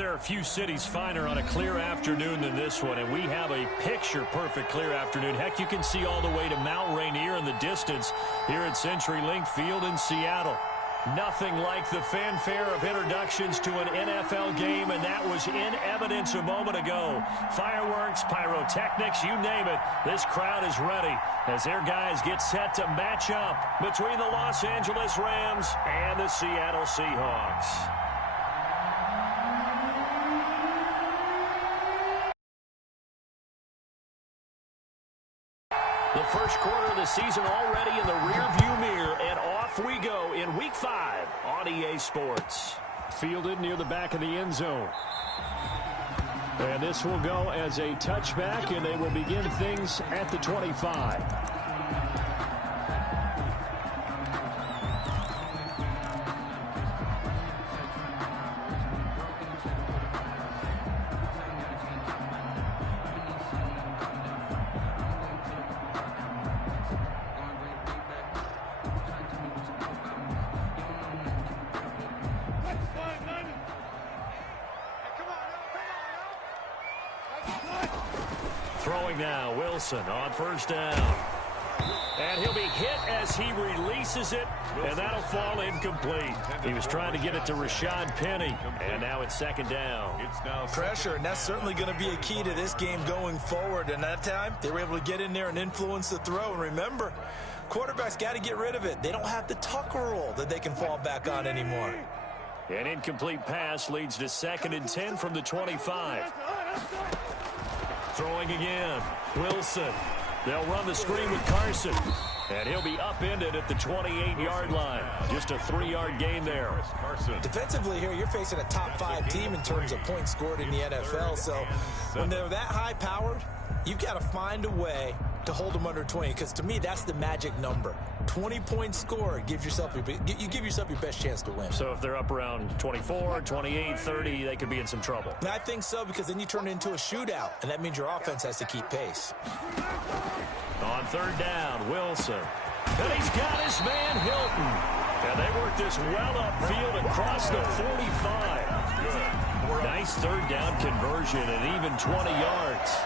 there are few cities finer on a clear afternoon than this one, and we have a picture-perfect clear afternoon. Heck, you can see all the way to Mount Rainier in the distance here at CenturyLink Field in Seattle. Nothing like the fanfare of introductions to an NFL game, and that was in evidence a moment ago. Fireworks, pyrotechnics, you name it. This crowd is ready as their guys get set to match up between the Los Angeles Rams and the Seattle Seahawks. The first quarter of the season already in the rearview mirror, and off we go in Week 5 on EA Sports. Fielded near the back of the end zone. And this will go as a touchback, and they will begin things at the 25. Throwing now, Wilson on first down. And he'll be hit as he releases it, and that'll fall incomplete. He was trying to get it to Rashad Penny, and now it's second down. Pressure, and that's certainly going to be a key to this game going forward. And that time, they were able to get in there and influence the throw. And remember, quarterbacks got to get rid of it. They don't have the tucker roll that they can fall back on anymore. An incomplete pass leads to 2nd and 10 from the 25. Throwing again, Wilson. They'll run the screen with Carson, and he'll be upended at the 28-yard line. Just a 3-yard gain there. Defensively here, you're facing a top-5 team in terms of points scored in the NFL, so when they're that high-powered, you've got to find a way to hold them under 20, because to me, that's the magic number. 20 points scored gives yourself you give yourself your best chance to win. So if they're up around 24, 28, 30, they could be in some trouble. I think so, because then you turn it into a shootout, and that means your offense has to keep pace. On third down, Wilson. And he's got his man, Hilton. And they work this well upfield across the 45. Nice third down conversion and even 20 yards.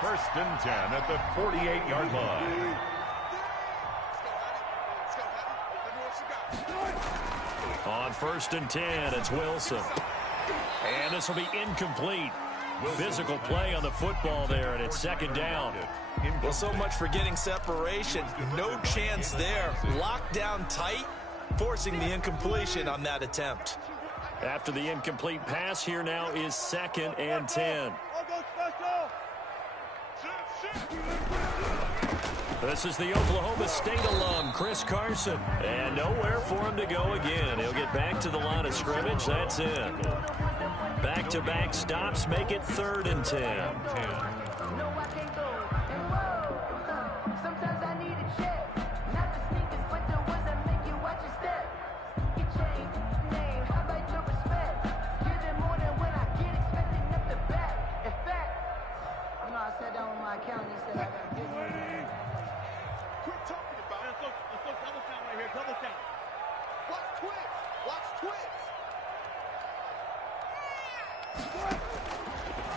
First and 10 at the 48-yard line. On first and 10, it's Wilson. And this will be incomplete. Physical play on the football there, and it's second down. Well, so much for getting separation. No chance there. Locked down tight, forcing the incompletion on that attempt. After the incomplete pass, here now is 2nd and 10. This is the Oklahoma State alum, Chris Carson. And nowhere for him to go again. He'll get back to the line of scrimmage. That's it. Back-to-back stops make it 3rd and 10.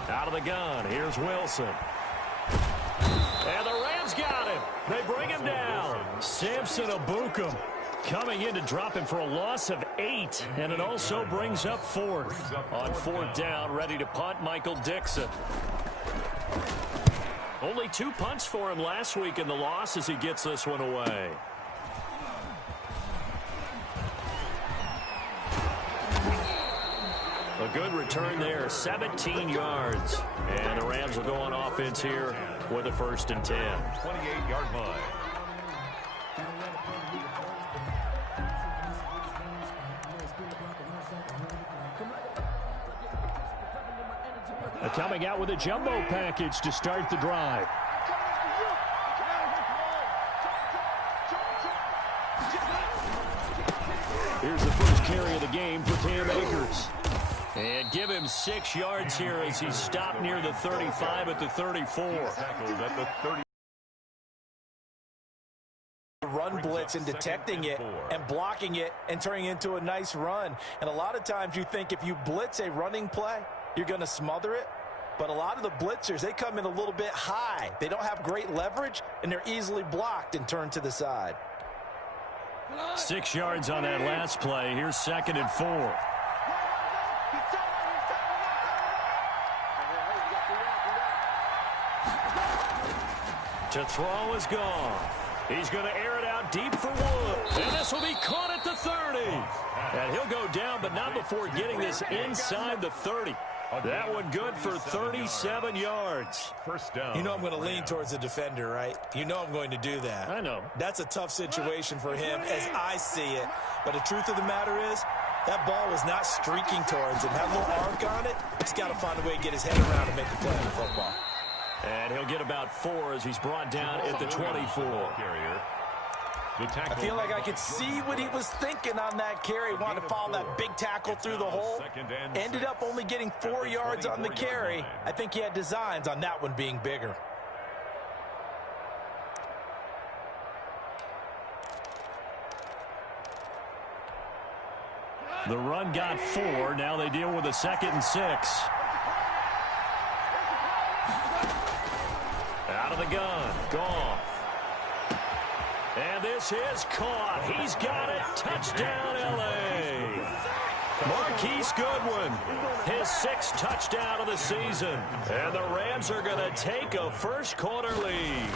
Out of the gun, here's Wilson. And the Rams got him. They bring him down. Samson Abukum coming in to drop him for a loss of 8. And it also brings up 4th. On 4th down, ready to punt, Michael Dixon. Only 2 punts for him last week in the loss as he gets this one away. A good return there, 17 yards. And the Rams will go on offense here with a 1st and 10. 28-yard line. Coming out with a jumbo package to start the drive. Here's the first carry of the game for Cam Akers. And give him 6 yards here as he stopped near the 35 at the 34. Run blitz blitz and detecting it and blocking it and turning it into a nice run. And a lot of times you think if you blitz a running play, you're going to smother it. But a lot of the blitzers, they come in a little bit high. They don't have great leverage, and they're easily blocked and turned to the side. 6 yards on that last play. Here's 2nd and 4. To throw is gone. He's going to air it out deep for Woods. And this will be caught at the 30. And he'll go down, but not before getting this inside the 30. That one good for 37 yards. First down. You know I'm going to lean towards the defender, right? You know I'm going to do that. I know. That's a tough situation for him as I see it. But the truth of the matter is, that ball was not streaking towards him. Had a little arc on it. He's got to find a way to get his head around and make the play on the football. And he'll get about 4 as he's brought down at the 24. I feel like I could see what he was thinking on that carry. Wanted to follow that big tackle through the hole. Ended up only getting 4 yards on the carry. I think he had designs on that one being bigger. The run got 4. Now they deal with a 2nd and 6. Out of the gun. Goff. And this is caught. He's got it. Touchdown, L.A. Marquise Goodwin, his 6th touchdown of the season. And the Rams are going to take a first-quarter lead.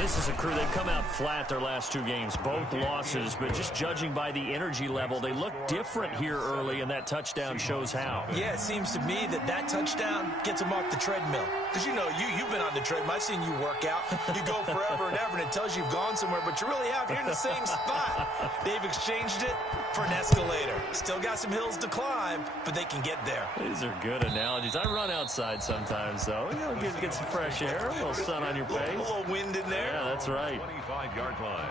This is a crew. They've come out flat their last 2 games, both losses, but just judging by the energy level, they look different here early, and that touchdown shows how. Yeah, it seems to me that touchdown gets them off the treadmill. Because, you know, you've been on the treadmill. I've seen you work out. You go forever and ever, and it tells you you've gone somewhere, but you really have. You're in the same spot. They've exchanged it for an escalator. Still got some hills to climb, but they can get there. These are good analogies. I run outside sometimes, though. You know, get some fresh air, a little sun on your face. A little wind in there. Yeah, that's right. 25-yard line.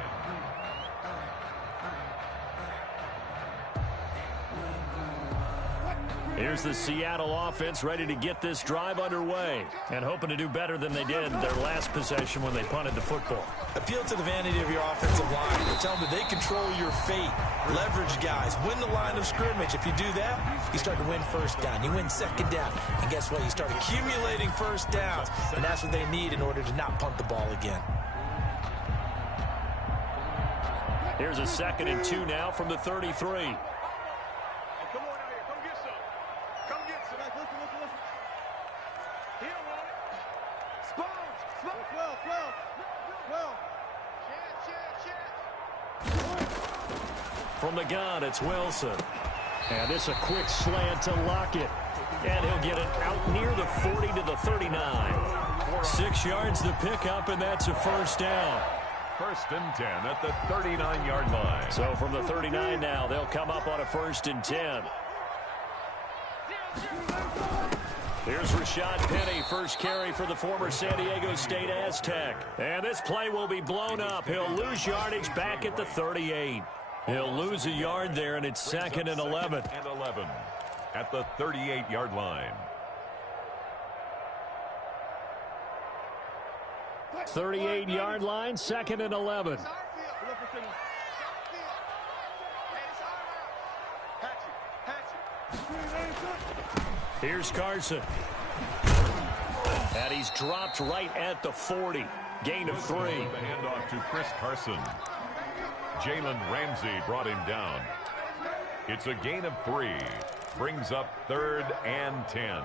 Here's the Seattle offense ready to get this drive underway and hoping to do better than they did their last possession when they punted the football. Appeal to the vanity of your offensive line. Tell them that they control your fate. Leverage guys. Win the line of scrimmage. If you do that, you start to win first down. You win second down. And guess what? You start accumulating first downs. And that's what they need in order to not punt the ball again. Here's a 2nd and 2 now from the 33. From the gun, it's Wilson. And this a quick slant to Lockett. And he'll get it out near the 40 to the 39. 6 yards to pick up, and that's a first down. 1st and 10 at the 39-yard line. So from the 39 now, they'll come up on a 1st and 10. Here's Rashad Penny, first carry for the former San Diego State Aztec. And this play will be blown up. He'll lose yardage back at the 38. He'll lose a yard there, and it's 2nd and 11. And 11 at the 38-yard line. 38-yard line, 2nd and 11. Here's Carson. And he's dropped right at the 40. Gain of 3. The handoff to Chris Carson. Jalen Ramsey brought him down. It's a gain of 3. Brings up 3rd and 10.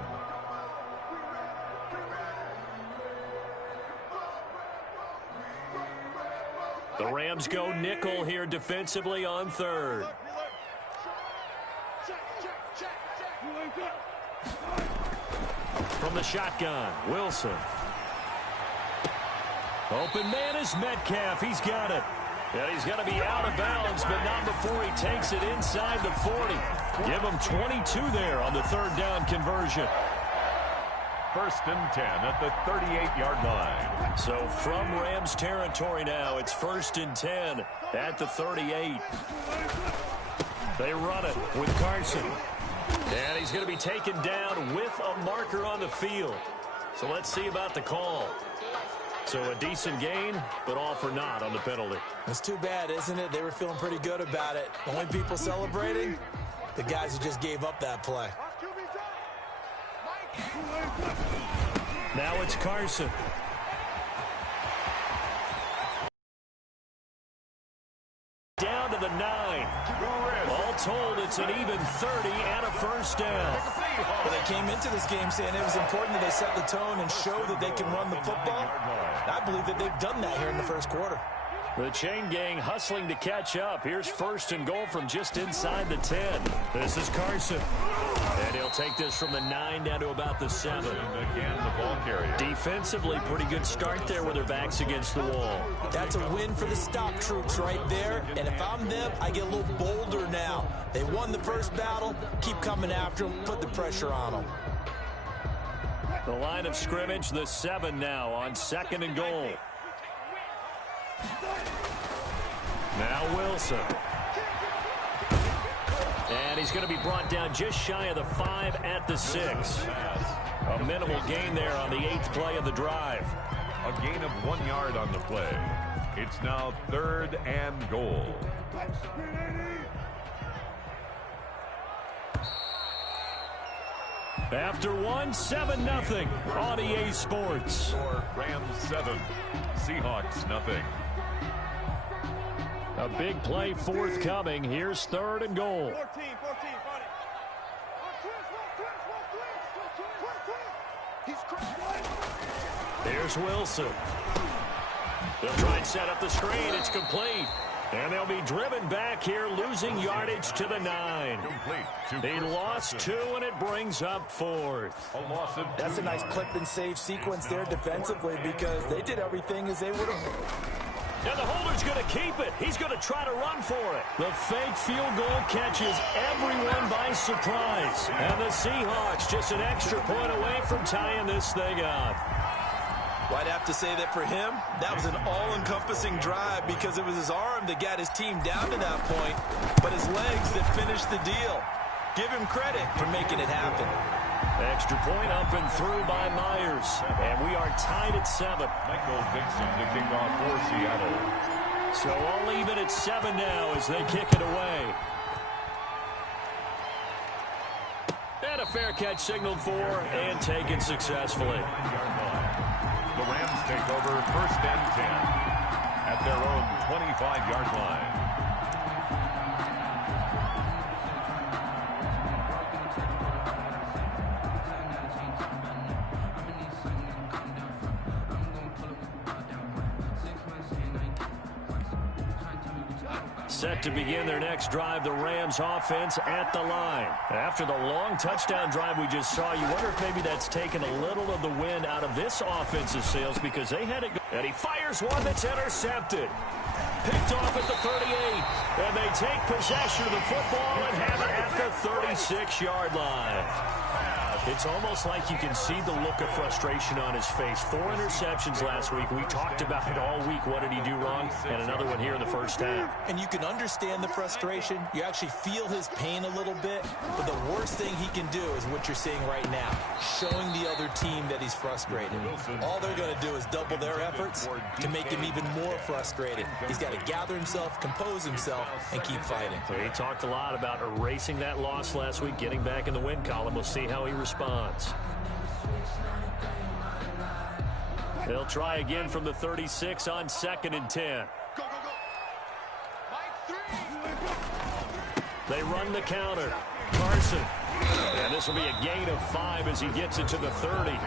The Rams go nickel here defensively on 3rd. From the shotgun, Wilson. Open man is Metcalf. He's got it. And he's going to be out of bounds, but not before he takes it inside the 40. Give him 22 there on the 3rd down conversion. 1st and 10 at the 38-yard line. So from Rams territory now, it's 1st and 10 at the 38. They run it with Carson. And he's going to be taken down with a marker on the field. So let's see about the call. So a decent gain, but all for naught on the penalty. It's too bad, isn't it? They were feeling pretty good about it. The only people celebrating, the guys who just gave up that play. Now it's Carson. Down to the 9. All told, it's an even 30 and a first down. Well, they came into this game saying it was important that they set the tone and show that they can run the football. And I believe that they've done that here in the first quarter. The chain gang hustling to catch up. Here's first and goal from just inside the 10. This is Carson. And he'll take this from the 9 down to about the 7. Again, the ball carrier. Defensively, pretty good start there with their backs against the wall. That's a win for the stop troops right there. And if I'm them, I get a little bolder now. They won the first battle. Keep coming after them. Put the pressure on them. The line of scrimmage, the 7 now on second and goal. Now Wilson. And he's going to be brought down just shy of the 5 at the 6. A minimal gain there on the 8th play of the drive. A gain of 1 yard on the play. It's now 3rd and goal. After 1, 7-0 on EA Sports. Rams 7, Seahawks nothing. A big play forthcoming. Here's 3rd and goal. Here's Wilson. They'll try and set up the screen. It's complete. And they'll be driven back here, losing yardage to the 9. They lost 2, and it brings up 4th. That's a nice clip and save sequence there defensively because they did everything as they would have. Now the holder's going to keep it. He's going to try to run for it. The fake field goal catches everyone by surprise. And the Seahawks just an extra point away from tying this thing up. Well, I'd have to say that for him, that was an all-encompassing drive because it was his arm that got his team down to that point, but his legs that finished the deal. Give him credit for making it happen. Extra point up and through by Myers. And we are tied at 7. Michael Dixon to kick off for Seattle. So all even at 7 now as they kick it away. And a fair catch signaled for and taken successfully. The Rams take over 1st and 10 at their own 25-yard line. Set to begin their next drive, the Rams offense at the line. After the long touchdown drive we just saw, you wonder if maybe that's taken a little of the wind out of this offensive sails because they had it. And he fires one that's intercepted. Picked off at the 38. And they take possession of the football and have it at the 36-yard line. It's almost like you can see the look of frustration on his face. 4 interceptions last week. We talked about it all week. What did he do wrong? And another one here in the first half. And you can understand the frustration. You actually feel his pain a little bit. But the worst thing he can do is what you're seeing right now, showing the other team that he's frustrated. All they're going to do is double their efforts to make him even more frustrated. He's got to gather himself, compose himself, and keep fighting. So he talked a lot about erasing that loss last week, getting back in the win column. We'll see how he responds. They'll try again from the 36 on 2nd and 10. They run the counter. Carson. And this will be a gain of 5 as he gets it to the 30.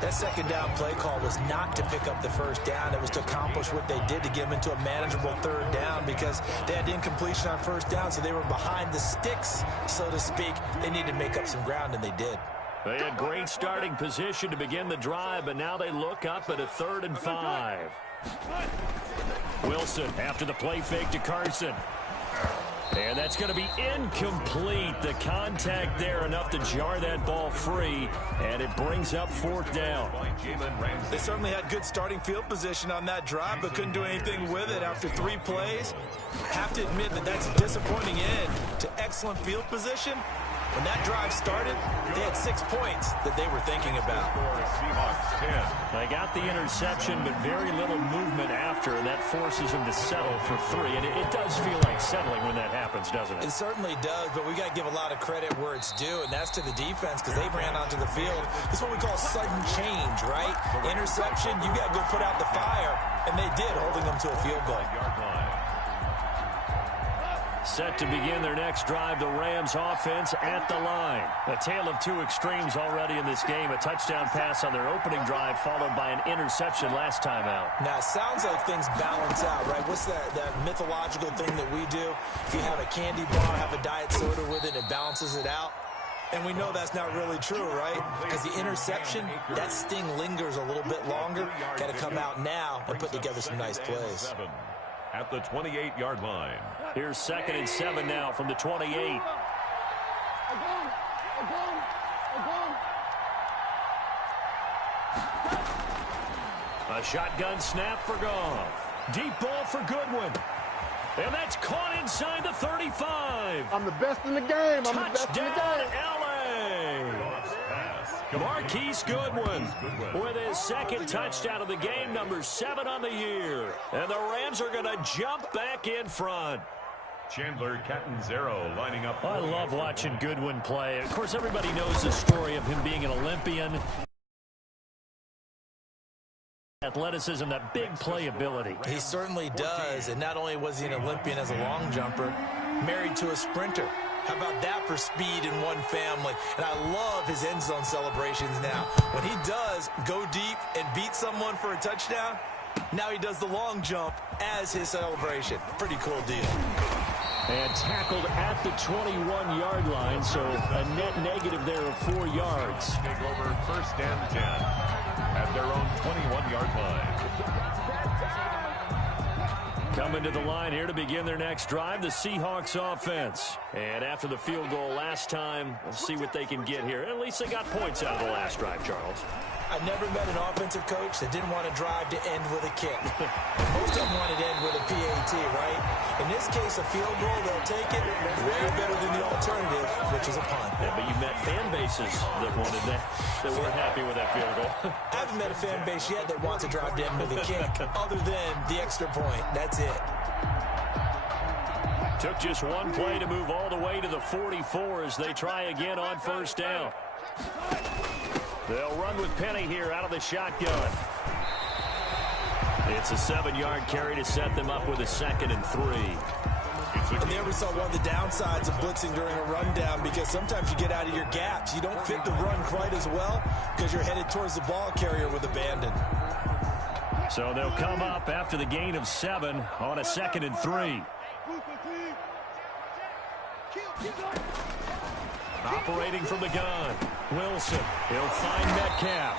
That second down play call was not to pick up the first down. It was to accomplish what they did to get them into a manageable 3rd down because they had incompletion on 1st down, so they were behind the sticks, so to speak. They needed to make up some ground, and they did. They had great starting position to begin the drive, but now they look up at a 3rd and 5. Wilson after the play fake to Carson. And that's going to be incomplete. The contact there enough to jar that ball free, and it brings up 4th down. They certainly had good starting field position on that drive, but couldn't do anything with it after 3 plays. Have to admit that that's a disappointing end to excellent field position. When that drive started, they had 6 points that they were thinking about. Seahawks 10. They got the interception, but very little movement after, and that forces them to settle for 3. And it does feel like settling when that happens, doesn't it? It certainly does, but we got to give a lot of credit where it's due, and that's to the defense because they ran onto the field. This is what we call sudden change, right? Interception, you got to go put out the fire, and they did, holding them to a field goal. Set to begin their next drive, the Rams offense at the line. A tale of two extremes already in this game. A touchdown pass on their opening drive followed by an interception last time out. Now, it sounds like things balance out, right? What's that mythological thing that we do? If you have a candy bar, have a diet soda with it, it balances it out. And we know that's not really true, right? Because the interception, that sting lingers a little bit longer. Got to come out now and put together some nice plays. At the 28-yard line. Here's 2nd and 7 now from the 28. A shotgun snap for Goff. Deep ball for Goodwin. And that's caught inside the 35. I'm the best in the game. I'm the best in the Touchdown, game. L.A. Marquise Goodwin with his 2nd touchdown of the game, number 7 on the year. And the Rams are going to jump back in front. Chandler Catanzaro lining up. I love watching Goodwin play. Of course, everybody knows the story of him being an Olympian. Athleticism, that big playability. He certainly does, and not only was he an Olympian as a long jumper, married to a sprinter. How about that for speed in one family? And I love his end zone celebrations now. When he does go deep and beat someone for a touchdown, now he does the long jump as his celebration. Pretty cool deal. And tackled at the 21-yard line, so a net negative there of 4 yards. Take over 1st and 10 at their own 21-yard line. Coming to the line here to begin their next drive, the Seahawks offense. And after the field goal last time, we'll see what they can get here. At least they got points out of the last drive, Charles. I never met an offensive coach that didn't want to drive to end with a kick. Most of them wanted to end with a PAT, right? In this case, a field goal, they'll take it way better than the alternative, which is a punt. Yeah, but you met fan bases that wanted that weren't happy with that field goal. I haven't met a fan base yet that wants to drive to end with a kick, other than the extra point. That's it. Took just one play to move all the way to the 44 as they try again on 1st down. They'll run with Penny here out of the shotgun. It's a 7-yard carry to set them up with a 2nd and 3. And there we saw one of the downsides of blitzing during a rundown, because sometimes you get out of your gaps. You don't fit the run quite as well because you're headed towards the ball carrier with abandon. So they'll come up after the gain of 7 on a 2nd and 3. Operating from the gun, Wilson. He'll find Metcalf.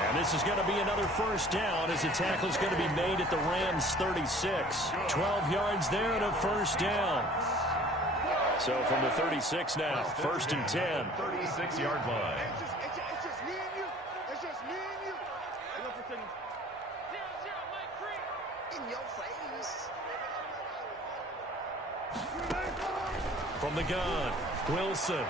And this is going to be another 1st down as the tackle's going to be made at the Rams' 36. 12 yards there and a 1st down. So from the 36 now, 1st and 10. 36-yard line. It's just me and you. It's just me and you. In your face. From the gun, Wilson.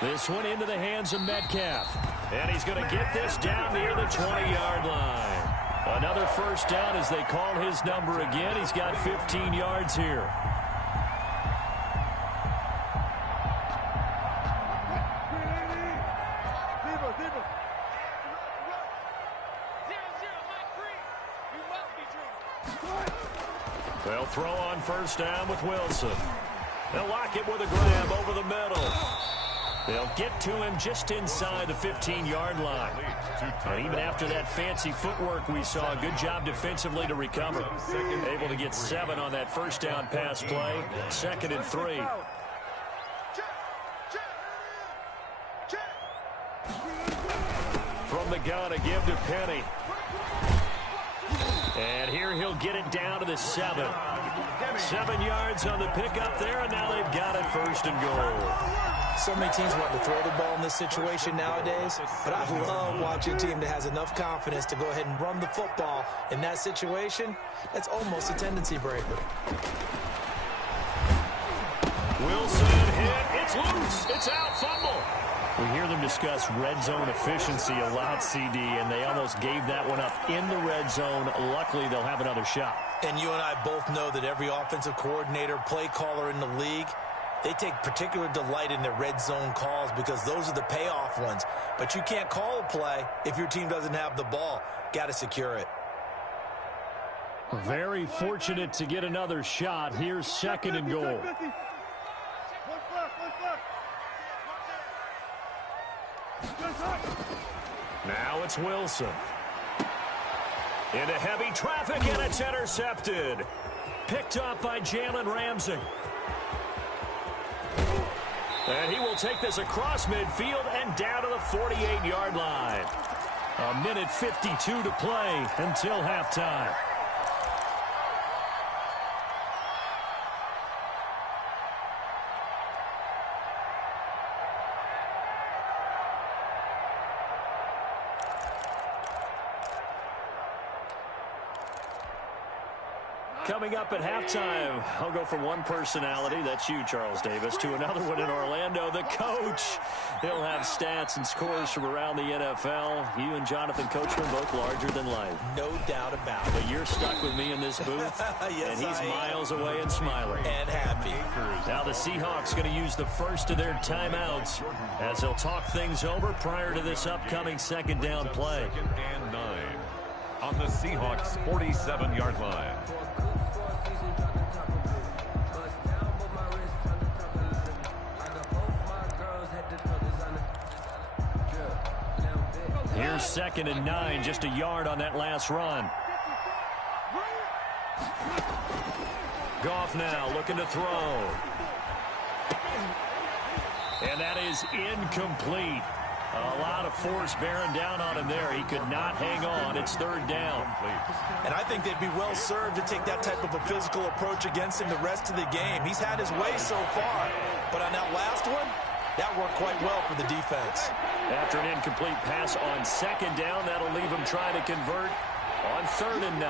This one into the hands of Metcalf. And he's going to get this down near the 20-yard line. Another 1st down as they call his number again. He's got 15 yards here. They'll throw on 1st down with Wilson. They'll lock it with a grab over the middle. They'll get to him just inside the 15-yard line. And even after that fancy footwork we saw, good job defensively to recover. Able to get 7 on that 1st down pass play. 2nd and 3. From the gun, a give to Penny. And here he'll get it down to the 7. 7 yards on the pickup there, and now they've got it 1st and goal. So many teams want to throw the ball in this situation nowadays, but I love watching a team that has enough confidence to go ahead and run the football in that situation. That's almost a tendency breaker. Wilson It's loose. It's out. Fumble. We hear them discuss red zone efficiency a lot, CD, and they almost gave that one up in the red zone. Luckily, they'll have another shot. And you and I both know that every offensive coordinator, play caller in the league, they take particular delight in their red zone calls because those are the payoff ones. But you can't call a play if your team doesn't have the ball. Got to secure it. Very fortunate to get another shot. Here's second and goal. Now it's Wilson. Into heavy traffic, and it's intercepted. Picked up by Jalen Ramsey. And he will take this across midfield and down to the 48-yard line. A minute 52 to play until halftime. Coming up at halftime, I'll go from one personality, that's you, Charles Davis, to another one in Orlando, the coach. He'll have stats and scores from around the NFL. You and Jonathan Coachman both larger than life. No doubt about it. But you're stuck with me in this booth, yes, and he's miles away and smiling. And happy. Now the Seahawks going to use the first of their timeouts as they'll talk things over prior to this upcoming second down play. 2nd and 9 on the Seahawks 47-yard line. Here's 2nd and 9, just a yard on that last run. Goff now looking to throw. And that is incomplete. A lot of force bearing down on him there. He could not hang on. It's 3rd down. And I think they'd be well served to take that type of a physical approach against him the rest of the game. He's had his way so far. But on that last one, that worked quite well for the defense. After an incomplete pass on 2nd down, that'll leave him trying to convert on 3rd and 9.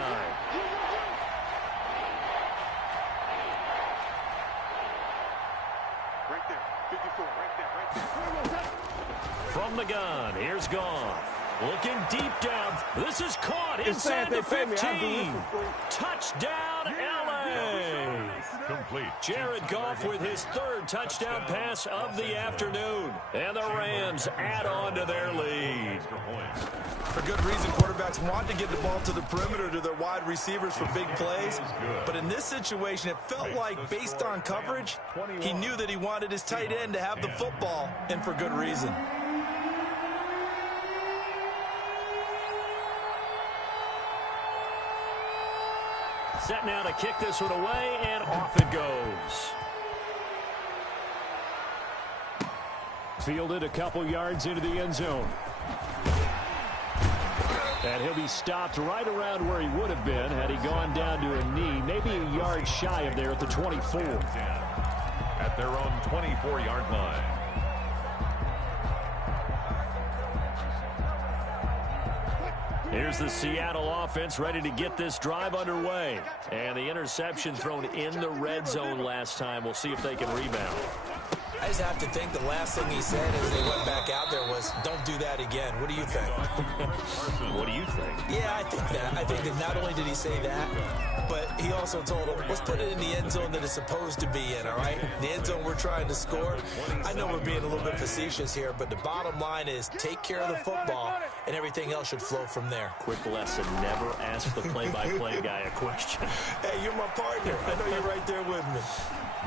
Right there. 54. Right there. From the gun, here's Goff. Looking deep down. This is caught inside the 15. Touchdown, L.A. Complete. Jared Goff with his 3rd touchdown pass of the afternoon. And the Rams add on to their lead. For good reason, quarterbacks want to get the ball to the perimeter to their wide receivers for big plays. But in this situation, it felt like, based on coverage, he knew that he wanted his tight end to have the football, and for good reason. Set now to kick this one away, and off it goes. Fielded a couple yards into the end zone. And he'll be stopped right around where he would have been had he gone down to a knee, maybe a yard shy of there at the 24. At their own 24-yard line. Here's the Seattle offense ready to get this drive underway. And the interception thrown in the red zone last time. We'll see if they can rebound. I just have to think the last thing he said as they went back out there was, don't do that again. What do you think? What do you think? Yeah, I think that. I think that not only did he say that, but he also told them, let's put it in the end zone that it's supposed to be in, all right? The end zone we're trying to score. I know we're being a little bit facetious here, but the bottom line is take care of the football, and everything else should flow from there. Quick lesson, never ask the play-by-play guy a question. Hey, you're my partner. I know you're right there with me.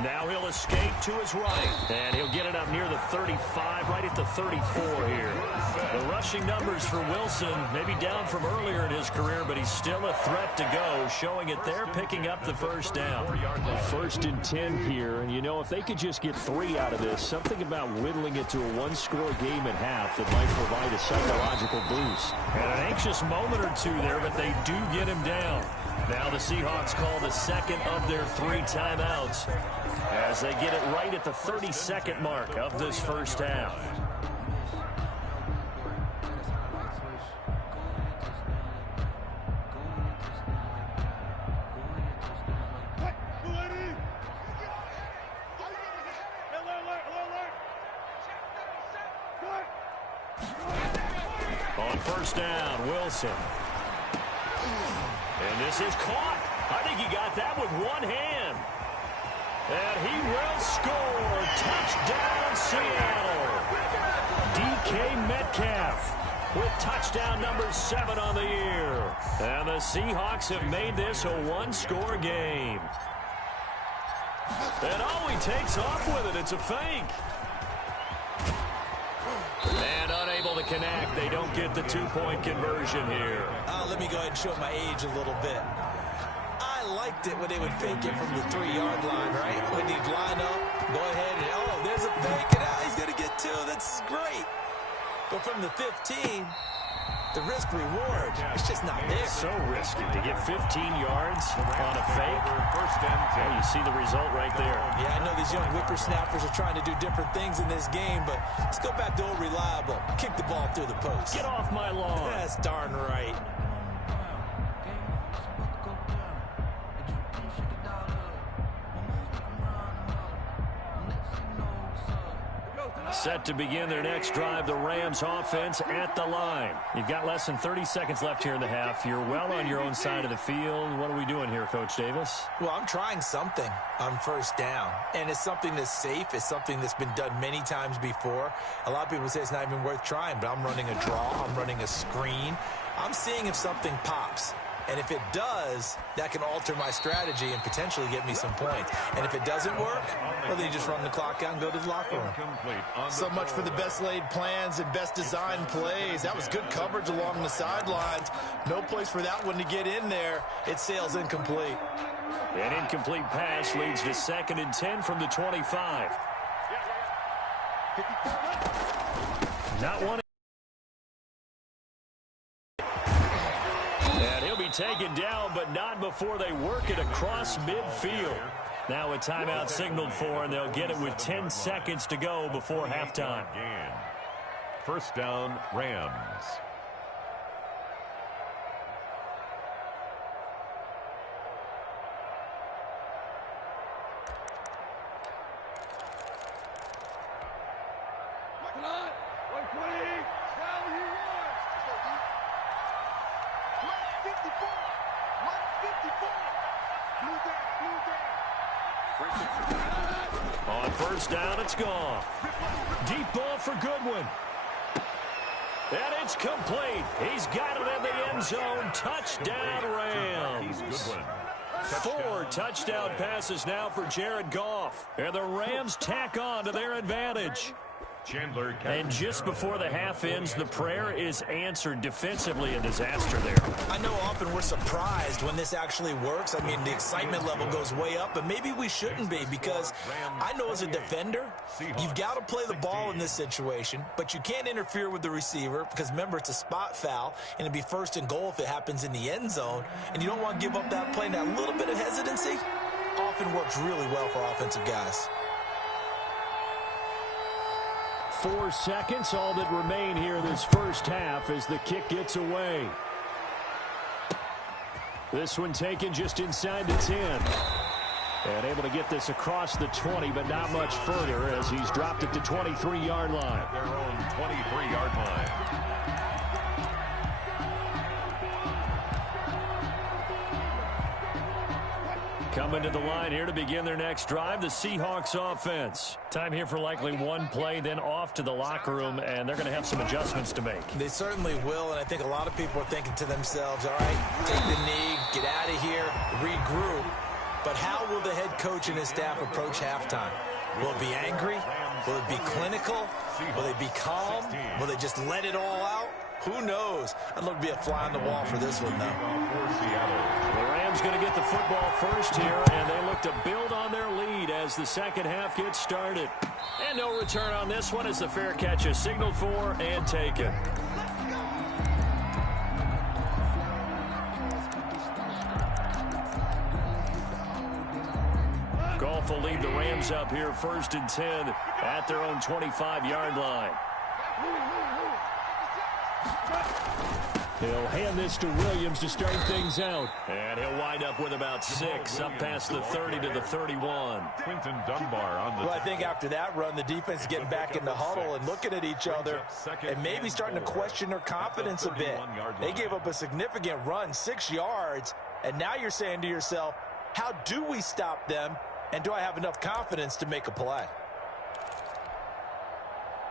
Now he'll escape to his right, and he'll get it up near the 35, right at the 34 here. The rushing numbers for Wilson maybe down from earlier in his career, but he's still a threat to go, showing it there, picking up the 1st down. 1st and 10 here, and you know, if they could just get 3 out of this, something about whittling it to a 1-score game at half that might provide a psychological boost. And an anxious moment or two there, but they do get him down. Now the Seahawks call the 2nd of their 3 timeouts as they get it right at the 32nd mark of this 1st half. On first down, Wilson. And this is caught. I think he got that with one hand. And he will score. Touchdown, Seattle. DK Metcalf with touchdown number 7 on the year. And the Seahawks have made this a one-score game. And he takes off with it. It's a fake. And unable to connect. They don't get the 2-point conversion here. Let me go ahead and show my age a little bit. I liked it when they would fake it from the 3-yard line, right? When he'd line up, go ahead and, there's a fake, and now he's going to get 2. That's great. But from the 15, the risk-reward, it's just not there. So risky to get 15 yards on a fake. Well, you see the result right there. Yeah, I know these young whippersnappers are trying to do different things in this game, but let's go back to old reliable. Kick the ball through the post. Get off my lawn. That's darn right. Set to begin their next drive, the Rams offense at the line. You've got less than 30 seconds left here in the half. You're well on your own side of the field. What are we doing here, Coach Davis? Well, I'm trying something on first down, and it's something that's safe. It's something that's been done many times before. A lot of people say it's not even worth trying, but I'm running a draw. I'm running a screen. I'm seeing if something pops. And if it does, that can alter my strategy and potentially get me some points. And if it doesn't work, well, then you just run the clock out and go to the locker room. So much for the best laid plans and best designed plays. That was good coverage along the sidelines. No place for that one to get in there. It sails incomplete. An incomplete pass leads to 2nd and 10 from the 25. Not one. And he'll be taken down, but not before they work it across midfield. Now a timeout signaled for, and they'll get it with 10 seconds to go before halftime. First down, Rams. On first down, it's gone. Deep ball for Goodwin. And it's complete. He's got it in the end zone. Touchdown, Rams. 4 touchdown passes now for Jared Goff. And the Rams tack on to their advantage. And just before the half ends, the prayer is answered. Defensively, a disaster there. I know often we're surprised when this actually works. I mean, the excitement level goes way up, but maybe we shouldn't be, because I know as a defender, you've got to play the ball in this situation, but you can't interfere with the receiver because, remember, it's a spot foul, and it'd be 1st and goal if it happens in the end zone, and you don't want to give up that play. And that little bit of hesitancy often works really well for offensive guys. 4 seconds, all that remain here in this first half as the kick gets away. This one taken just inside the 10. And able to get this across the 20, but not much further as he's dropped it to 23-yard line. Their own 23-yard line. Coming to the line here to begin their next drive, the Seahawks offense. Time here for likely one play, then off to the locker room, and they're going to have some adjustments to make. They certainly will, and I think a lot of people are thinking to themselves, all right, take the knee, get out of here, regroup. But how will the head coach and his staff approach halftime? Will it be angry? Will it be clinical? Will they be calm? Will they just let it all out? Who knows? I'd love to be a fly on the wall for this one, though. The Rams going to get the football first here, and they look to build on their lead as the second half gets started. And no return on this one as the fair catch is signaled for and taken. Goff will lead the Rams up here 1st and 10 at their own 25-yard line. He'll hand this to Williams to start things out. And he'll wind up with about 6, up past the 30 to the 31. Quinton Dunbar on the Well, I think after that run, the defense is getting back in the huddle and looking at each other and maybe starting to question their confidence a bit. They gave up a significant run, 6 yards, and now you're saying to yourself, how do we stop them, and do I have enough confidence to make a play?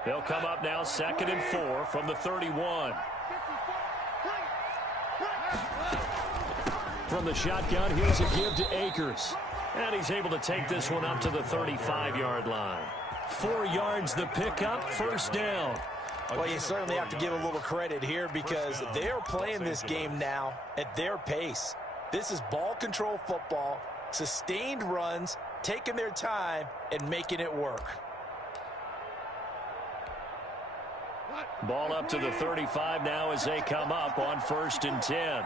They'll come up now 2nd and 4 from the 31. From the shotgun, here's a give to Akers. And he's able to take this one up to the 35-yard line. 4 yards the pickup, first down. Well, you certainly have to give a little credit here because they're playing this game now at their pace. This is ball control football, sustained runs, taking their time, and making it work. Ball up to the 35 now as they come up on 1st and 10.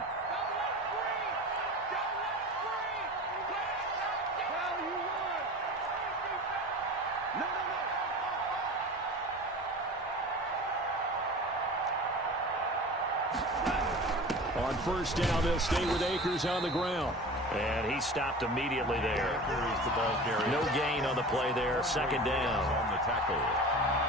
On 1st down, they'll stay with Akers on the ground. And he stopped immediately there. No gain on the play there. 2nd down. on the tackle.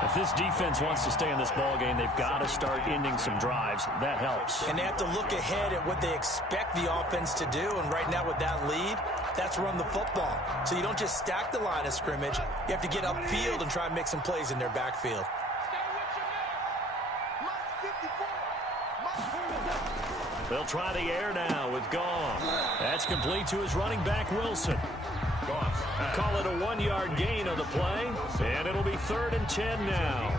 If this defense wants to stay in this ball game, they've got to start ending some drives. That helps. And they have to look ahead at what they expect the offense to do. And right now with that lead, that's run the football. So you don't just stack the line of scrimmage. You have to get upfield and try and make some plays in their backfield. They'll try the air now with Goff. That's complete to his running back, Wilson. Call it a 1-yard gain on the play, and it'll be 3rd and 10 now.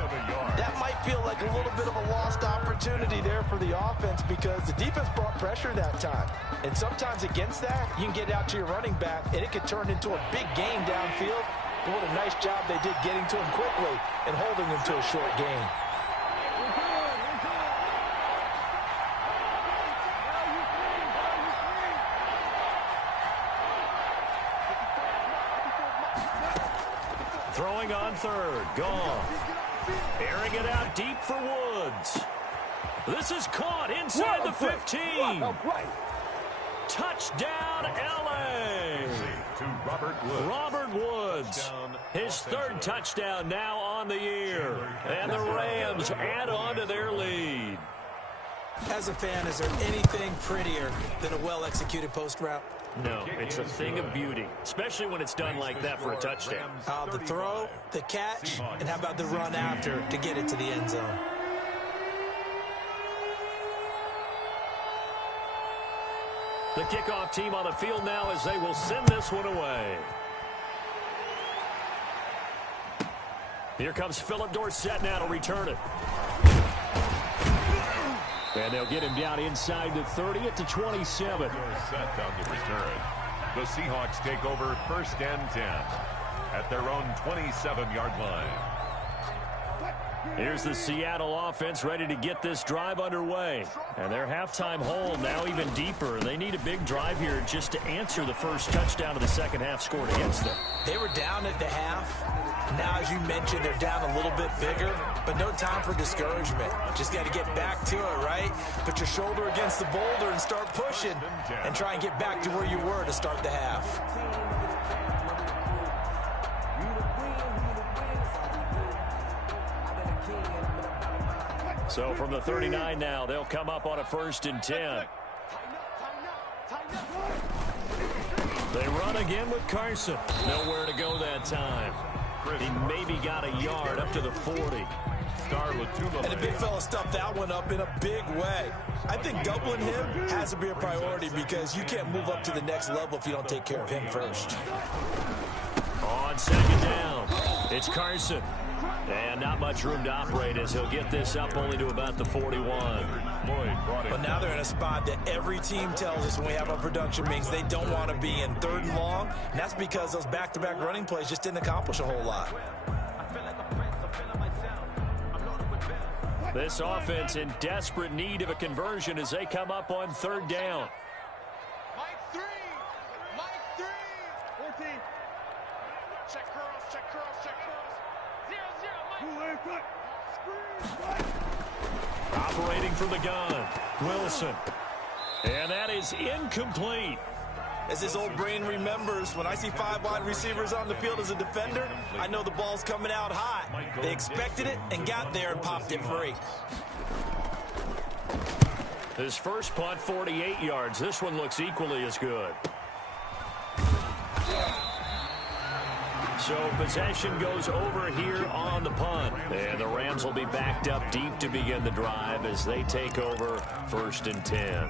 That might feel like a little bit of a lost opportunity there for the offense because the defense brought pressure that time. And sometimes against that, you can get out to your running back, and it could turn into a big gain downfield. But what a nice job they did getting to him quickly and holding him to a short gain. Throwing on 3rd, Goff. Airing it out deep for Woods. This is caught inside the 15. Touchdown, L.A. To Robert Woods. Robert Woods, his 3rd touchdown now on the year. And the Rams add on to their lead. As a fan, is there anything prettier than a well-executed post route? No, it's a thing of beauty, especially when it's done like that for a touchdown. The throw, the catch, and how about the run after to get it to the end zone? The kickoff team on the field now as they will send this one away. Here comes Philip Dorsett now to return it. And they'll get him down inside the 30 at the 27. Set down the return. The Seahawks take over 1st and 10 at their own 27-yard line. Here's the Seattle offense ready to get this drive underway. And their halftime hole now even deeper. They need a big drive here just to answer the first touchdown of the second half scored against them. They were down at the half. Now, as you mentioned, they're down a little bit bigger, but no time for discouragement. Just got to get back to it, right? Put your shoulder against the boulder and start pushing and try and get back to where you were to start the half. So from the 39 now, they'll come up on a 1st and 10. They run again with Carson. Nowhere to go that time. He maybe got a yard up to the 40. And the big fella stuffed that one up in a big way. I think doubling him has to be a priority because you can't move up to the next level if you don't take care of him first. On 2nd down, it's Carson. And not much room to operate as he'll get this up only to about the 41. But now they're in a spot that every team tells us when we have our production meetings they don't want to be in 3rd and long. And that's because those back-to-back running plays just didn't accomplish a whole lot. This offense in desperate need of a conversion as they come up on 3rd down. Mike 3. 14. Check curls, check curls, check curls. 0-0, Mike. Operating from the gun, Wilson. And that is incomplete. As his old brain remembers, when I see 5 wide receivers on the field as a defender, I know the ball's coming out hot. They expected it and got there and popped it free. His first punt, 48 yards. This one looks equally as good. So possession goes over here on the punt. And the Rams will be backed up deep to begin the drive as they take over 1st and 10.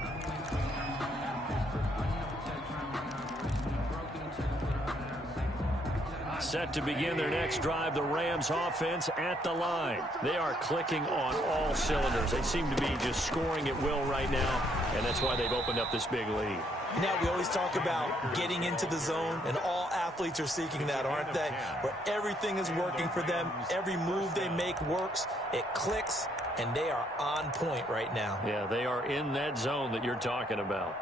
Set to begin their next drive, the Rams offense at the line. They are clicking on all cylinders. They seem to be just scoring at will right now, and that's why they've opened up this big lead. Now, we always talk about getting into the zone, and all athletes are seeking that, aren't they? Where everything is working for them. Every move they make works. It clicks, and they are on point right now. Yeah, they are in that zone that you're talking about.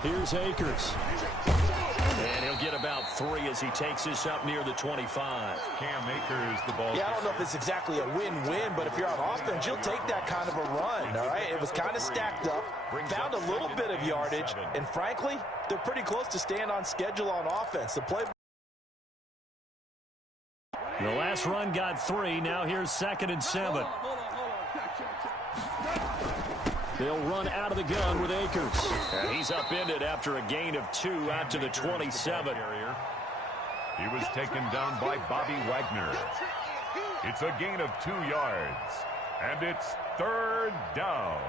Here's Akers. And he'll get about 3 as he takes this up near the 25. Cam Akers, the ball. Yeah, I don't know if it's exactly a win-win, but if you're on offense, you'll take that kind of a run, all right? It was kind of stacked up, found a little bit of yardage, and frankly, they're pretty close to staying on schedule on offense. The play. The last run got 3. Now here's 2nd and 7. They'll run out of the gun with Akers. And he's upended after a gain of 2 out to the 27. He was taken down by Bobby Wagner. It's a gain of 2 yards. And it's 3rd down.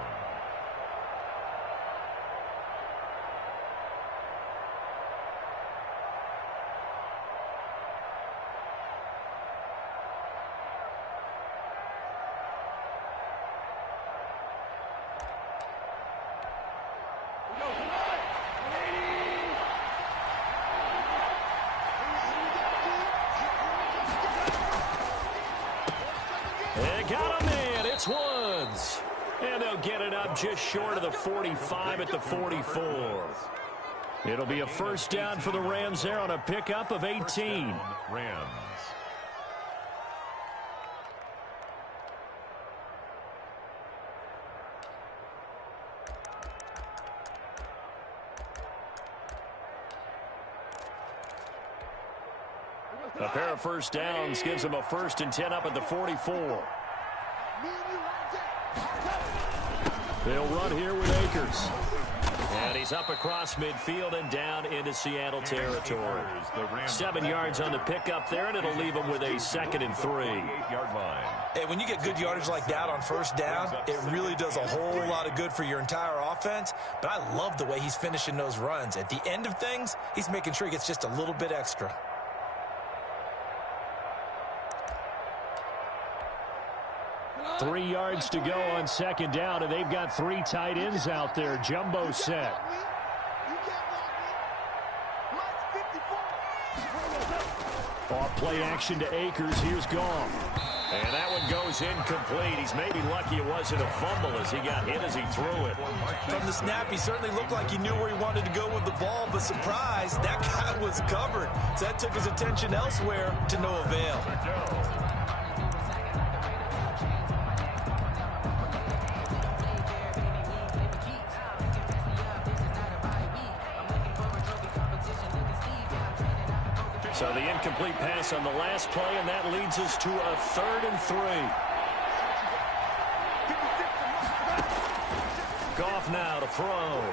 And they'll get it up just short of the 45 at the 44. It'll be a 1st down for the Rams there on a pickup of 18. Rams. A pair of 1st downs gives them a 1st and 10 up at the 44. They'll run here with Akers. And he's up across midfield and down into Seattle territory. 7 yards on the pickup there, and it'll leave them with a 2nd and 3. Hey, when you get good yardage like that on 1st down, it really does a whole lot of good for your entire offense. But I love the way he's finishing those runs. At the end of things, he's making sure he gets just a little bit extra. Three yards to go on 2nd down, and they've got 3 tight ends out there. Jumbo set. Off play action to Akers. Here's Goff. And that one goes incomplete. He's maybe lucky it wasn't a fumble as he got hit as he threw it. From the snap, he certainly looked like he knew where he wanted to go with the ball, but surprise, that guy was covered. So that took his attention elsewhere to no avail. So the incomplete pass on the last play, and that leads us to a 3rd and 3. Goff now to throw.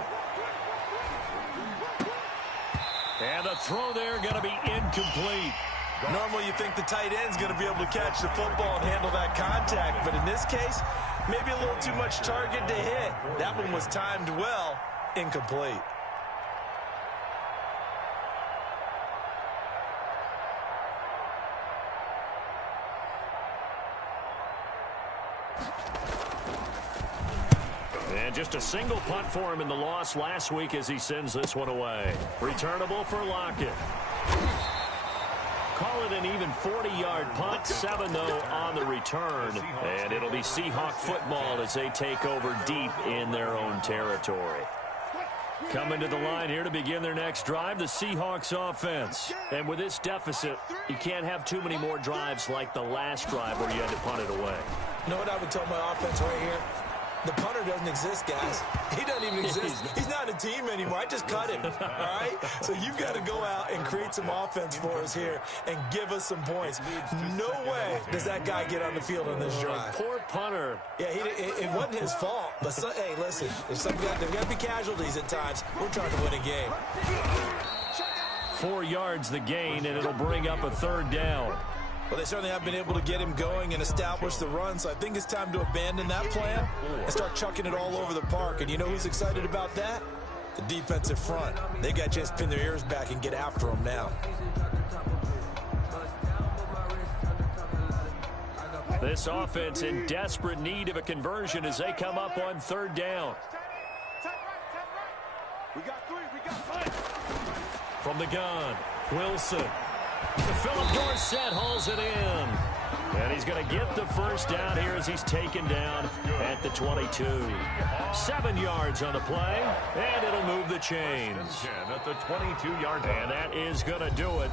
And the throw there going to be incomplete. Normally you think the tight end's going to be able to catch the football and handle that contact, but in this case, maybe a little too much target to hit. That one was timed well, incomplete. And just a single punt for him in the loss last week as he sends this one away. Returnable for Lockett. Call it an even 40-yard punt, 7 though on the return. And it'll be Seahawk football as they take over deep in their own territory. Coming to the line here to begin their next drive, the Seahawks offense. And with this deficit, you can't have too many more drives like the last drive where you had to punt it away. You know what I would tell my offense right here? The punter doesn't exist, guys. He doesn't even exist. He's not a team anymore. I just cut him, all right? So you've got to go out and create some offense for us here and give us some points. No way does that guy get on the field on this drive. Poor punter. Yeah, it wasn't his fault. But, hey, listen, there's got to be casualties at times. We're trying to win a game. 4 yards the gain, and it'll bring up a third down. Well, they certainly have been able to get him going and establish the run, so I think it's time to abandon that plan and start chucking it all over the park. And you know who's excited about that? The defensive front. They got a chance to pin their ears back and get after him now. This offense in desperate need of a conversion as they come up on third down. We got 3. We got 5. From the gun, Wilson. Philip Dorsett hauls it in. And he's going to get the first down here as he's taken down at the 22. 7 yards on the play, and it'll move the chains. At the 22-yard line. And that is going to do it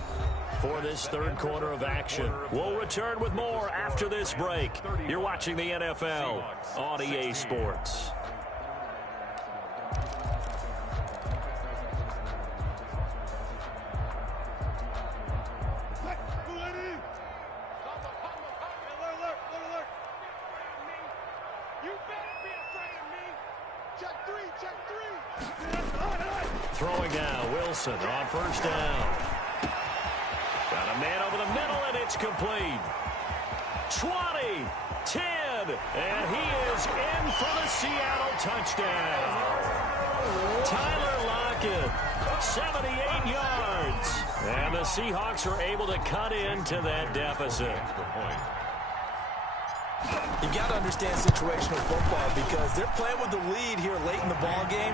for this third quarter of action. We'll return with more after this break. You're watching the NFL on EA Sports. Throwing now, Wilson on first down. Got a man over the middle, and it's complete. 20, 10, and he is in for the Seattle touchdown. Tyler Lockett, 78 yards. And the Seahawks are able to cut into that deficit. You got to understand situational football because they're playing with the lead here late in the ball game.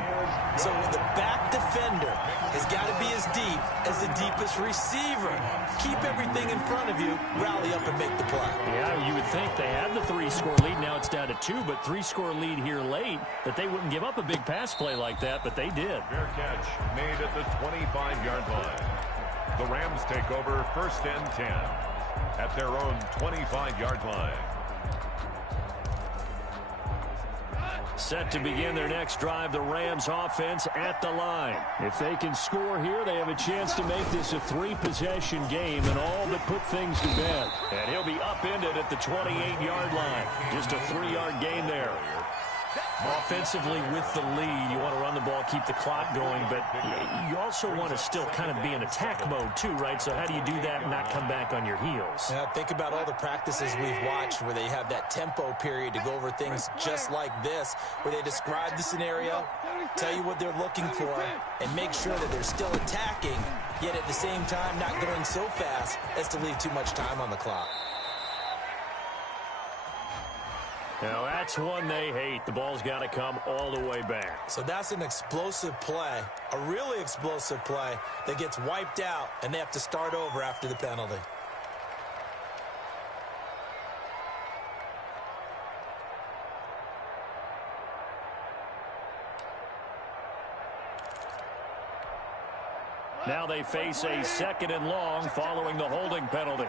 So the back defender has got to be as deep as the deepest receiver. Keep everything in front of you, rally up and make the play. Yeah, you would think they had the 3-score lead. Now it's down to 2, but 3-score lead here late, that they wouldn't give up a big pass play like that, but they did. Fair catch made at the 25-yard line. The Rams take over 1st and 10 at their own 25-yard line. Set to begin their next drive, the Rams offense at the line. If they can score here, they have a chance to make this a 3-possession game and all but put things to bed. And he'll be upended at the 28-yard line. Just a 3-yard gain there. Offensively with the lead, you want to run the ball, keep the clock going, but you also want to still kind of be in attack mode too, right? So how do you do that and not come back on your heels? Yeah, think about all the practices we've watched where they have that tempo period to go over things just like this, where they describe the scenario, tell you what they're looking for, and make sure that they're still attacking, yet at the same time not going so fast as to leave too much time on the clock. Now, that's one they hate. The ball's got to come all the way back. So that's an explosive play, a really explosive play that gets wiped out, and they have to start over after the penalty. Now they face a 2nd and long following the holding penalty.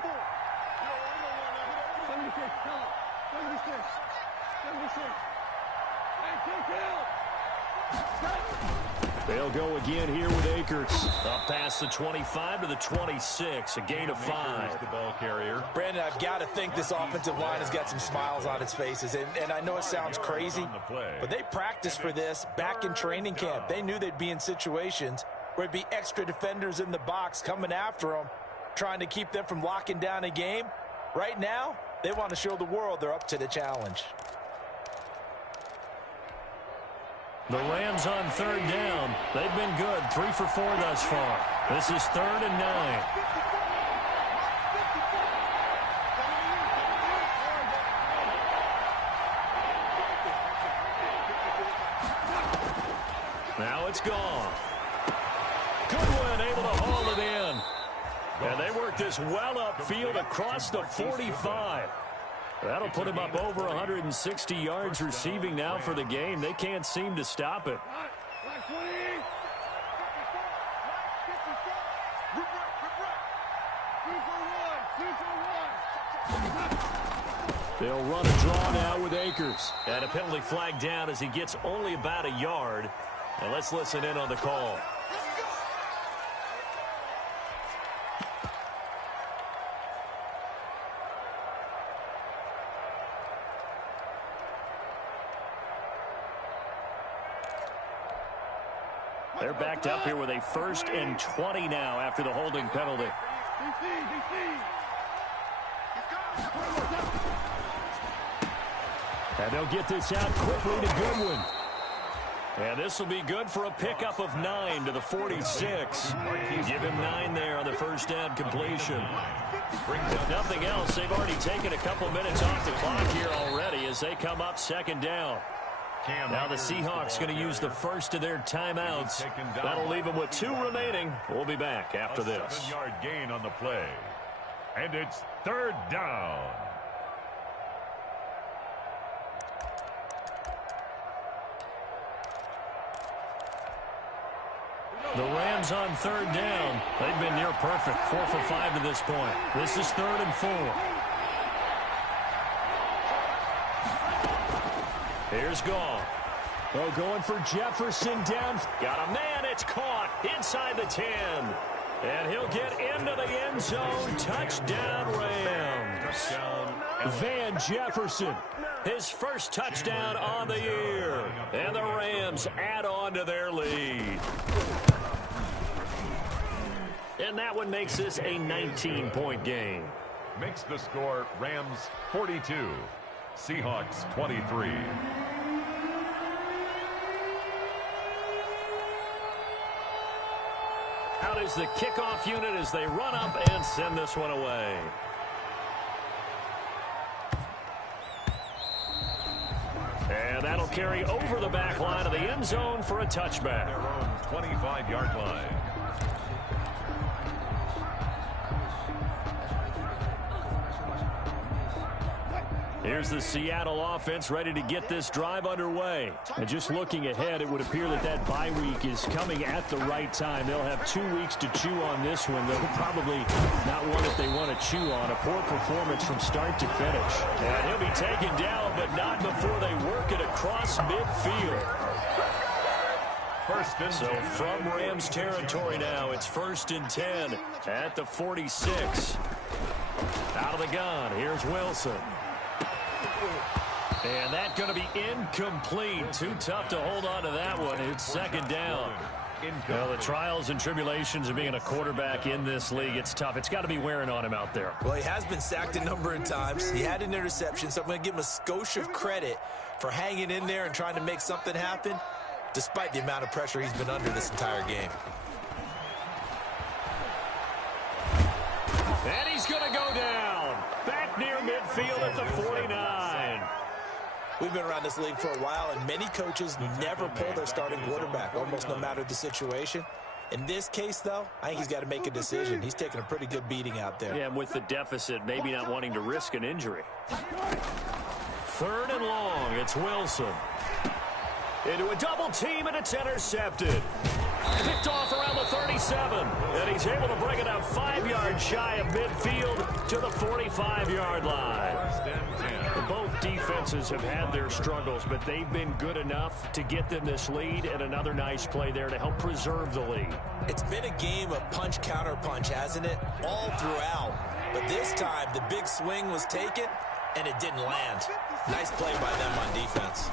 They'll go again here with Akers. Up past the 25 to the 26, a gain of 5. The ball carrier. Brandon, I've got to think this offensive line has got some smiles on its faces. And I know it sounds crazy, but they practiced for this back in training camp. They knew they'd be in situations where it'd be extra defenders in the box coming after them, trying to keep them from locking down a game. Right now, they want to show the world they're up to the challenge. The Rams on 3rd down. They've been good. 3 for 4 thus far. This is 3rd and 9. Now it's gone. Goodwin able to haul it in. And they work this well upfield across the 45. That'll put him up over 160 yards receiving now for the game. They can't seem to stop it. They'll run a draw now with Akers. And a penalty flag down as he gets only about a yard. And let's listen in on the call. They're backed up here with a 1st and 20 now after the holding penalty. And they'll get this out quickly to Goodwin. And this will be good for a pickup of 9 to the 46. Give him 9 there on the first down completion. If nothing else, they've already taken a couple minutes off the clock here already as they come up 2nd down. Now the Seahawks going to use the first of their timeouts. That'll leave them with 2 remaining. We'll be back after this. 7-yard gain on the play. And it's 3rd down. The Rams on 3rd down. They've been near perfect. 4 for 5 to this point. This is 3rd and 4. Here's Goff. Oh, going for Jefferson down. Got a man. It's caught inside the 10. And he'll get into the end zone. Touchdown, Rams. Van Jefferson. His first touchdown on the year. And the Rams add on to their lead. And that one makes this a 19-point game. Makes the score Rams 42. Seahawks 23. Out is the kickoff unit as they run up and send this one away. And that'll carry over the back line of the end zone for a touchback. Their own 25-yard line. Here's the Seattle offense ready to get this drive underway. And just looking ahead, it would appear that that bye week is coming at the right time. They'll have 2 weeks to chew on this one. They'll probably not one that they want to chew on. A poor performance from start to finish. And he'll be taken down, but not before they work it across midfield. So from Rams territory now, it's 1st and 10 at the 46. Out of the gun, here's Wilson. And that's going to be incomplete. Too tough to hold on to that one. It's 2nd down. Well, the trials and tribulations of being a quarterback in this league, it's tough. It's got to be wearing on him out there. Well, he has been sacked a number of times. He had an interception, so I'm going to give him a skosh of credit for hanging in there and trying to make something happen, despite the amount of pressure he's been under this entire game. And he's going to go down. Back near midfield at the 49. We've been around this league for a while, and many coaches never pull their starting quarterback, almost no matter the situation. In this case, though, I think he's got to make a decision. He's taking a pretty good beating out there. Yeah, and with the deficit, maybe not wanting to risk an injury. 3rd and long, it's Wilson. Into a double team, and it's intercepted. Picked off around the 37, and he's able to bring it up 5 yards shy of midfield to the 45-yard line. Both defenses have had their struggles, but they've been good enough to get them this lead, and another nice play there to help preserve the lead. It's been a game of punch-counter-punch, hasn't it? All throughout. But this time, the big swing was taken, and it didn't land. Nice play by them on defense.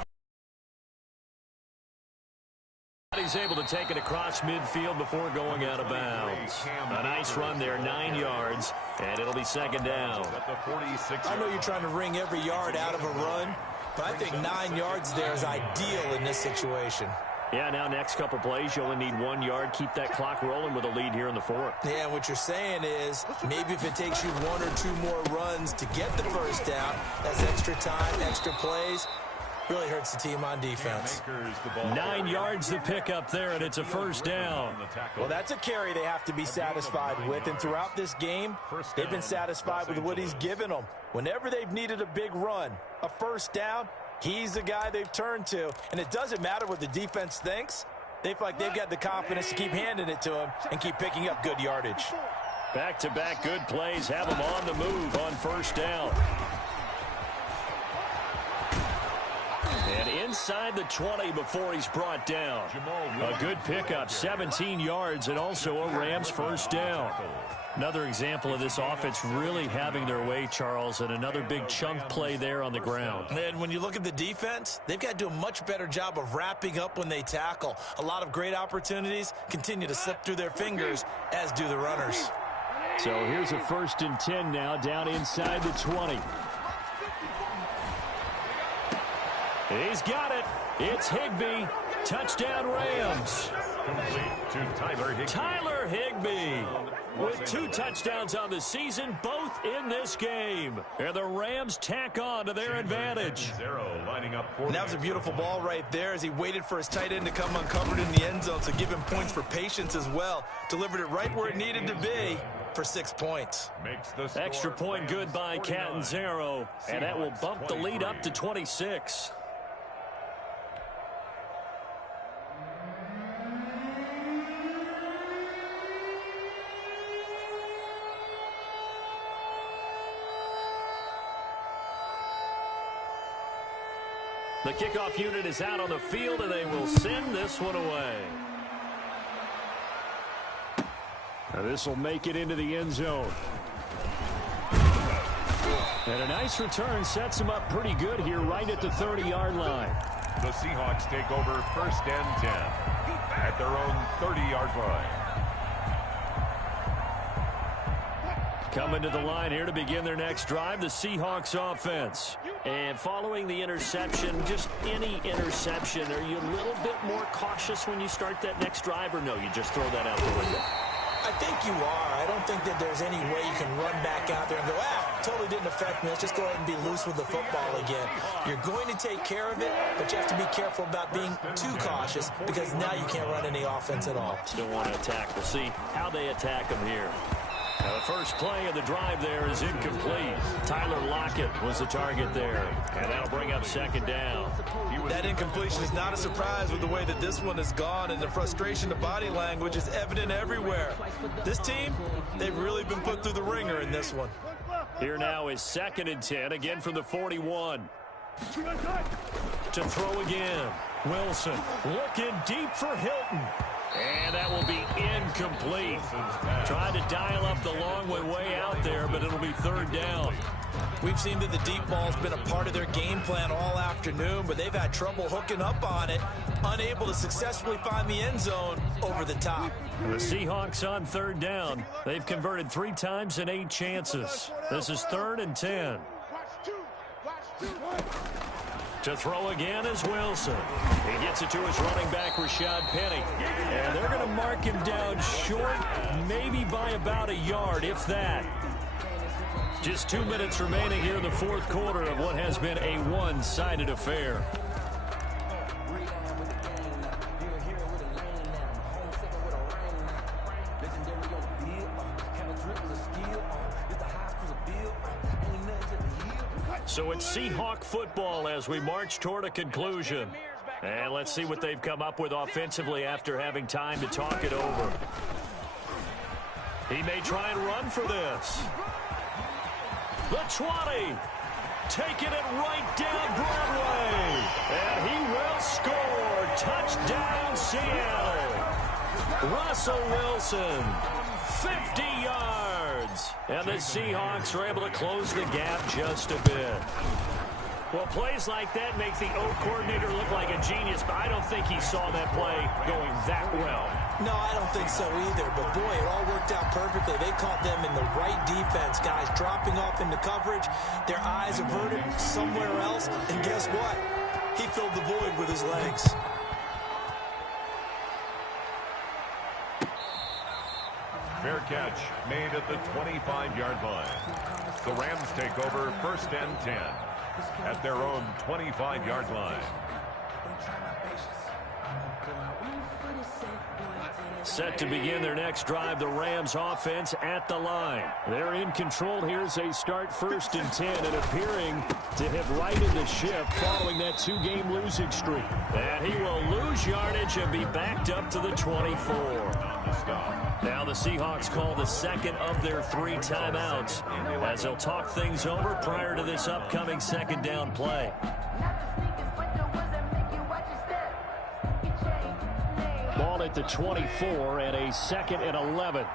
He's able to take it across midfield before going out of bounds. A nice run there, 9 yards, and it'll be 2nd down. I know you're trying to wring every yard out of a run, but I think 9 yards there is ideal in this situation. Yeah, now next couple plays, you only need 1 yard. Keep that clock rolling with a lead here in the 4th. Yeah, what you're saying is maybe if it takes you 1 or 2 more runs to get the first down, that's extra time, extra plays. Really hurts the team on defense. 9 yards to pick up there, and it's a first down. Well, that's a carry they have to be satisfied with, and throughout this game, they've been satisfied with what he's given them. Whenever they've needed a big run, a first down, he's the guy they've turned to, and it doesn't matter what the defense thinks. They feel like they've got the confidence to keep handing it to him and keep picking up good yardage. Back-to-back good plays have him on the move on first down. And inside the 20 before he's brought down. A good pickup, 17 yards, and also a Rams first down. Another example of this offense really having their way, Charles, and another big chunk play there on the ground. And when you look at the defense, they've got to do a much better job of wrapping up when they tackle. A lot of great opportunities continue to slip through their fingers, as do the runners. So here's a 1st and 10 now, down inside the 20. He's got it. It's Higbee. Touchdown Rams. Complete to Tyler Higbee. Tyler Higbee with 2 touchdowns on the season, both in this game. And the Rams tack on to their advantage. And that was a beautiful ball right there as he waited for his tight end to come uncovered in the end zone, so give him points for patience as well. Delivered it right where it needed to be for 6 points. Extra point good by Catanzaro, and that will bump the lead up to 26. The kickoff unit is out on the field, and they will send this one away. Now this will make it into the end zone. And a nice return sets him up pretty good here right at the 30-yard line. The Seahawks take over 1st and 10 at their own 30-yard line. Coming to the line here to begin their next drive, the Seahawks offense. And following the interception, just any interception, are you a little bit more cautious when you start that next drive, or no, you just throw that out the window? I think you are. I don't think that there's any way you can run back out there and go, totally didn't affect me. Let's just go ahead and be loose with the football again. You're going to take care of it, but you have to be careful about being too cautious because now you can't run any offense at all. Still want to attack. We'll see how they attack them here. Now the first play of the drive there is incomplete. Tyler Lockett was the target there, and that'll bring up 2nd down. That incompletion is not a surprise with the way that this one has gone, and the frustration, the body language is evident everywhere. This team, they've really been put through the ringer in this one. Here now is 2nd and 10, again from the 41. To throw again. Wilson looking deep for Hilton. And that will be incomplete. Trying to dial up the long way out there, but it'll be 3rd down. We've seen that the deep ball's been a part of their game plan all afternoon, but they've had trouble hooking up on it, unable to successfully find the end zone over the top. The Seahawks on 3rd down. They've converted 3 times in 8 chances. This is 3rd and 10. To throw again is Wilson. He gets it to his running back, Rashad Penny. And they're going to mark him down short, maybe by about a yard, if that. Just 2 minutes remaining here in the 4th quarter of what has been a one-sided affair. So it's Seahawk football as we march toward a conclusion. And let's see what they've come up with offensively after having time to talk it over. He may try and run for this. The 20. Taking it right down Broadway. And he will score. Touchdown, Seattle. Russell Wilson. 50 yards. And the Seahawks are able to close the gap just a bit. Well, plays like that make the O coordinator look like a genius, but I don't think he saw that play going that well. No, I don't think so either, but boy, it all worked out perfectly. They caught them in the right defense, guys dropping off into coverage, their eyes averted somewhere else, and guess what? He filled the void with his legs. Fair catch made at the 25-yard line. The Rams take over 1st and 10 at their own 25-yard line. Set to begin their next drive, the Rams offense at the line. They're in control. Here's a start, 1st and 10, and appearing to have righted the ship following that 2-game losing streak. And he will lose yardage and be backed up to the 24. Now the Seahawks call the second of their 3 timeouts as they'll talk things over prior to this upcoming 2nd down play. Ball at the 24 and a 2nd and 11. Right here.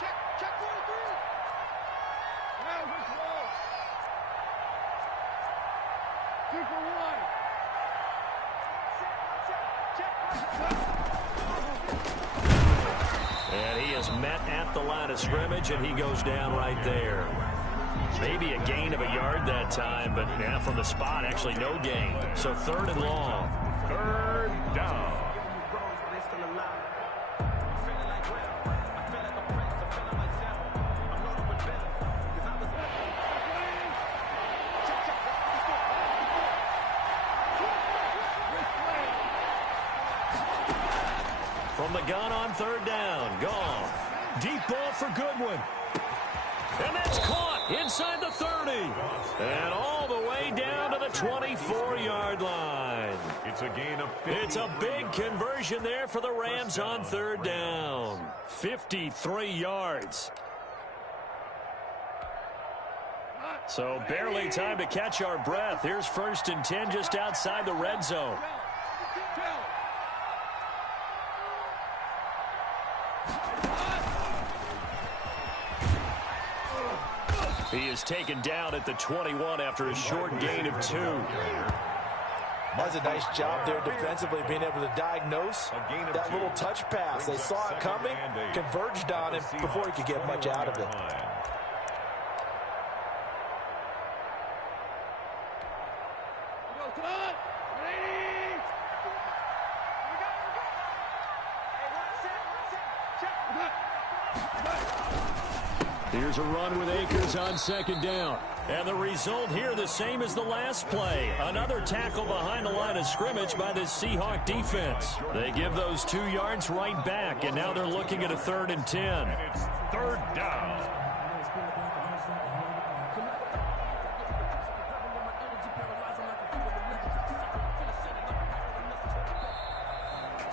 Check 43. Now we're close. 2 for 1. And he is met at the line of scrimmage, and he goes down right there. Maybe a gain of a yard that time, but now from the spot, actually no gain. So 3rd and long. 3rd down. From the gun on 3rd down. Goff. Deep ball for Goodwin. And that's caught inside the 30. And all the way down to the 24-yard line. It's a gain of 50. It's a big conversion there for the Rams on 3rd down. 53 yards. So barely time to catch our breath. Here's 1st and 10 just outside the red zone. He is taken down at the 21 after a short gain of 2. That's a nice job there defensively, being able to diagnose that little touch pass. They saw it coming, converged on him before he could get much out of it. Here's a run with Akers on 2nd down. And the result here the same as the last play. Another tackle behind the line of scrimmage by this Seahawk defense. They give those 2 yards right back, and now they're looking at a 3rd and 10. And it's 3rd down.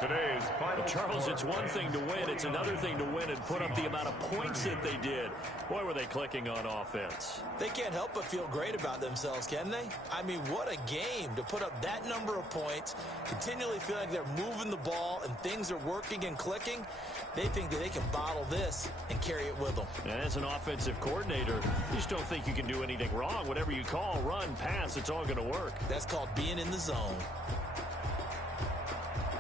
Today's final. Charles, it's one thing to win. It's another thing to win and put up the amount of points that they did. Boy, were they clicking on offense. They can't help but feel great about themselves, can they? I mean, what a game to put up that number of points, continually feel like they're moving the ball and things are working and clicking. They think that they can bottle this and carry it with them. And as an offensive coordinator, you just don't think you can do anything wrong. Whatever you call, run, pass, it's all going to work. That's called being in the zone.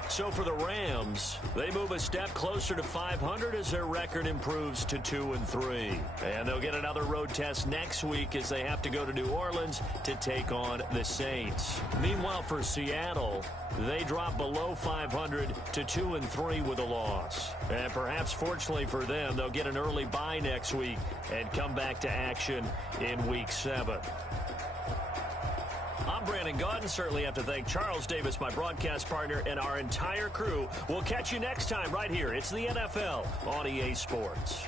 So for the Rams, they move a step closer to 500 as their record improves to 2-3. And they'll get another road test next week as they have to go to New Orleans to take on the Saints. Meanwhile, for Seattle, they drop below 500 to 2-3 with a loss. And perhaps fortunately for them, they'll get an early bye next week and come back to action in Week 7. I'm Brandon Gaudin. Certainly have to thank Charles Davis, my broadcast partner, and our entire crew. We'll catch you next time right here. It's the NFL on EA Sports.